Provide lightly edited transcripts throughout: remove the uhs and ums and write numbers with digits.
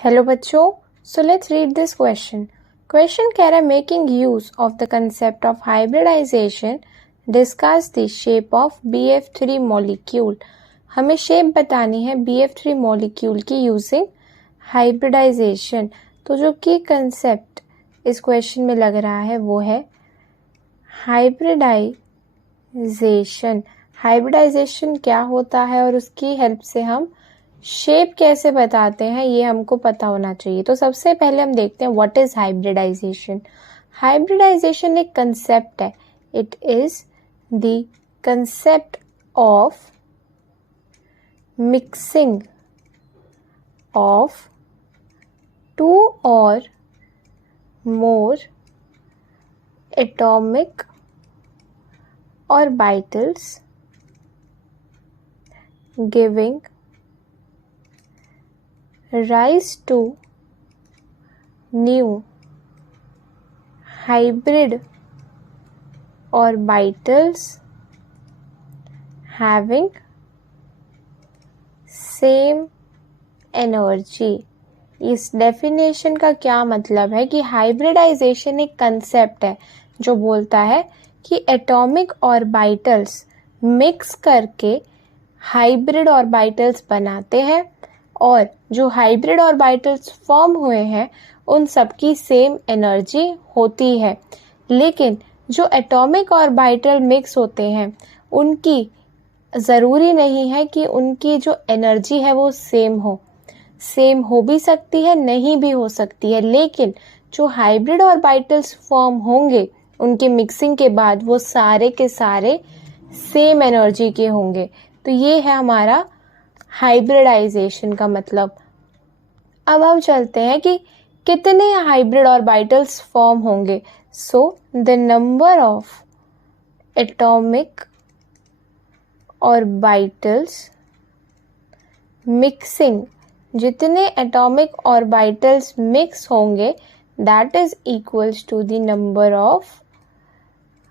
Hello बच्चों, so let's read this question. Question कह रहा है making use of the concept of hybridization discuss the shape of BF3 molecule. हमें shape बतानी है BF3 मॉलिक्यूल की यूजिंग हाइब्रिडाइजेशन। तो जो की कंसेप्ट इस क्वेश्चन में लग रहा है वो है हाइब्रिडाइजेशन। हाइब्रिडाइजेशन क्या होता है और उसकी हेल्प से हम शेप कैसे बताते हैं ये हमको पता होना चाहिए। तो सबसे पहले हम देखते हैं व्हाट इज हाइब्रिडाइजेशन। हाइब्रिडाइजेशन एक कंसेप्ट है। It is the concept of mixing of two or more atomic orbitals giving rise to new hybrid orbitals having same energy। इस डेफिनेशन का क्या मतलब है कि हाइब्रिडाइजेशन एक कंसेप्ट है जो बोलता है कि एटॉमिक ऑर्बिटल्स मिक्स करके हाइब्रिड ऑर्बिटल्स बनाते हैं और जो हाइब्रिड ऑर्बिटल्स फॉर्म हुए हैं उन सबकी सेम एनर्जी होती है। लेकिन जो एटॉमिक ऑर्बिटल मिक्स होते हैं उनकी ज़रूरी नहीं है कि उनकी जो एनर्जी है वो सेम हो भी सकती है, नहीं भी हो सकती है। लेकिन जो हाइब्रिड ऑर्बिटल्स फॉर्म होंगे उनके मिक्सिंग के बाद वो सारे के सारे सेम एनर्जी के होंगे। तो ये है हमारा हाइब्रिडाइजेशन का मतलब। अब हम चलते हैं कि कितने हाइब्रिड ऑर्बिटल्स फॉर्म होंगे। So the number of atomic orbitals mixing, जितने एटॉमिक ऑर्बिटल्स मिक्स होंगे that is equals to the number of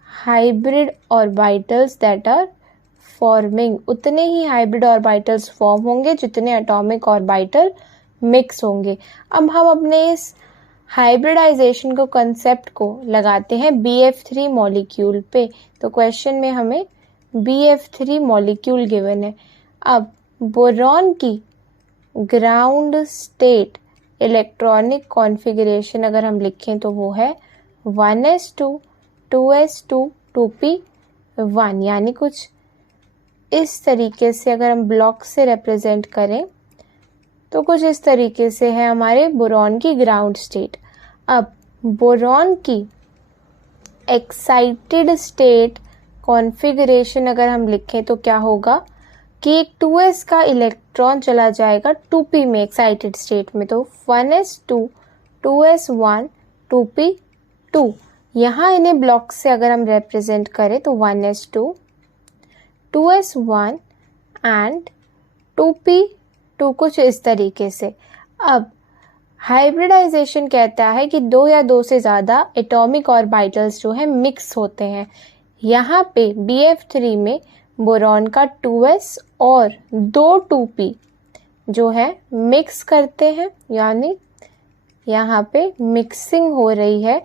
hybrid orbitals that are forming. उतने ही हाइब्रिड ऑर्बिटल्स फॉर्म होंगे जितने एटॉमिक ऑर्बिटल मिक्स होंगे। अब हम अपने इस हाइब्रिडाइजेशन को कंसेप्ट को लगाते हैं BF3 मॉलिक्यूल पे। तो क्वेश्चन में हमें BF3 मॉलिक्यूल गिवन है। अब बोरॉन की ग्राउंड स्टेट इलेक्ट्रॉनिक कॉन्फ़िगरेशन अगर हम लिखें तो वो है 1s2 2s2 2p1, यानी कुछ इस तरीके से अगर हम ब्लॉक से रिप्रेजेंट करें तो कुछ इस तरीके से है हमारे बोरॉन की ग्राउंड स्टेट। अब बोरॉन की एक्साइटेड स्टेट कॉन्फ़िगरेशन अगर हम लिखें तो क्या होगा कि एक 2s का इलेक्ट्रॉन चला जाएगा 2p में एक्साइटेड स्टेट में, तो 1s2 2s1 2p2। यहाँ इन्हें ब्लॉक से अगर हम रिप्रेजेंट करें तो 1s2 2s1 एंड 2p2 कुछ इस तरीके से। अब हाइब्रिडाइजेशन कहता है कि दो या दो से ज़्यादा एटॉमिक ऑर्बिटल्स जो है मिक्स होते हैं। यहाँ पे BF3 में बोरॉन का 2s और 2 2p जो है मिक्स करते हैं, यानी यहाँ पे मिक्सिंग हो रही है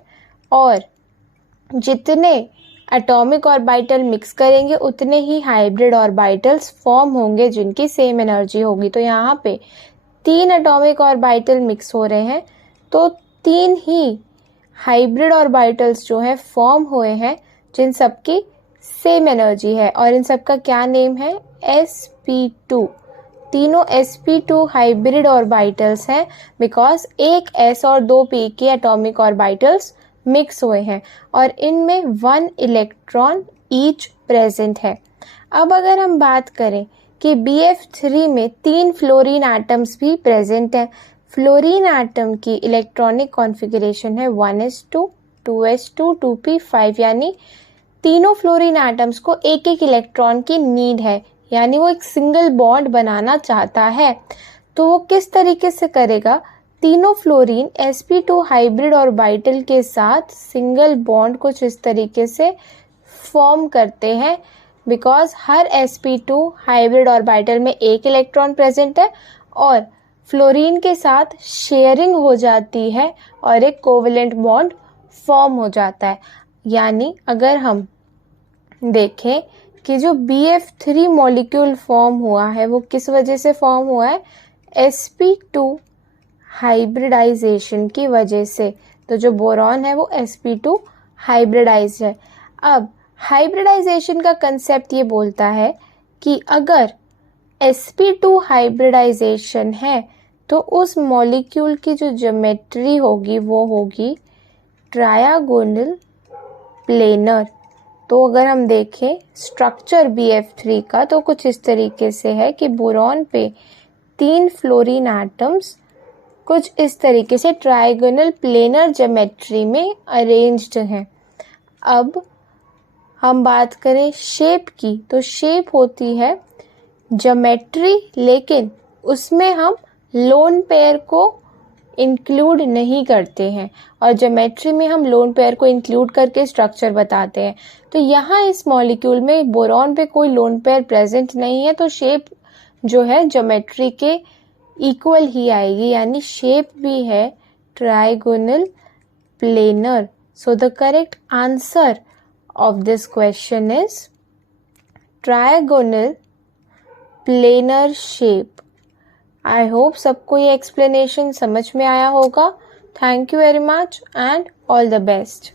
और जितने एटॉमिक ऑर्बिटल मिक्स करेंगे उतने ही हाइब्रिड ऑर्बिटल्स फॉर्म होंगे जिनकी सेम एनर्जी होगी। तो यहाँ पे 3 एटॉमिक ऑर्बिटल मिक्स हो रहे हैं तो 3 ही हाइब्रिड ऑर्बिटल्स जो है फॉर्म हुए हैं जिन सबकी सेम एनर्जी है और इन सब का क्या नेम है sp2। तीनों sp2 हाइब्रिड ऑर्बिटल्स हैं बिकॉज एक s और 2 p के एटॉमिक ऑर्बिटल्स मिक्स हुए हैं और इनमें 1 इलेक्ट्रॉन ईच प्रेजेंट है। अब अगर हम बात करें कि BF3 में 3 फ्लोरीन एटम्स भी प्रेजेंट हैं। फ्लोरीन एटम की इलेक्ट्रॉनिक कॉन्फ़िगरेशन है 1s2 2s2 2p5, यानी तीनों फ्लोरीन एटम्स को एक एक इलेक्ट्रॉन की नीड है, यानी वो एक सिंगल बॉन्ड बनाना चाहता है। तो वो किस तरीके से करेगा? तीनों फ्लोरीन sp2 हाइब्रिड ऑर्बिटल के साथ सिंगल बॉन्ड कुछ इस तरीके से फॉर्म करते हैं because her sp2 hybrid orbital में एक इलेक्ट्रॉन प्रेजेंट है और फ्लोरीन के साथ शेयरिंग हो जाती है और एक कोवेलेंट बॉन्ड फॉर्म हो जाता है। यानी अगर हम देखें कि जो BF3 मॉलिक्यूल फॉर्म हुआ है वो किस वजह से फॉर्म हुआ है, sp2 हाइब्रिडाइजेशन की वजह से। तो जो बोरॉन है वो sp2 हाइब्रिडाइज्ड है। अब हाइब्रिडाइजेशन का कंसेप्ट ये बोलता है कि अगर sp2 हाइब्रिडाइजेशन है तो उस मॉलिक्यूल की जो ज्योमेट्री होगी वो होगी ट्रायगोनल प्लेनर। तो अगर हम देखें स्ट्रक्चर BF3 का तो कुछ इस तरीके से है कि बोरॉन पे 3 फ्लोरीन एटम्स कुछ इस तरीके से ट्रायगोनल प्लेनर ज्योमेट्री में अरेंज्ड हैं। अब हम बात करें शेप की, तो शेप होती है ज्योमेट्री, लेकिन उसमें हम लोन पेयर को इंक्लूड नहीं करते हैं और ज्योमेट्री में हम लोन पेयर को इंक्लूड करके स्ट्रक्चर बताते हैं। तो यहाँ इस मॉलिक्यूल में बोरॉन पे कोई लोन पेयर प्रेजेंट नहीं है, तो शेप जो है ज्योमेट्री के इक्वल ही आएगी, यानी शेप भी है trigonal planar. So the correct answer of this question is trigonal planar shape. I hope सबको ये explanation समझ में आया होगा. Thank you very much and all the best.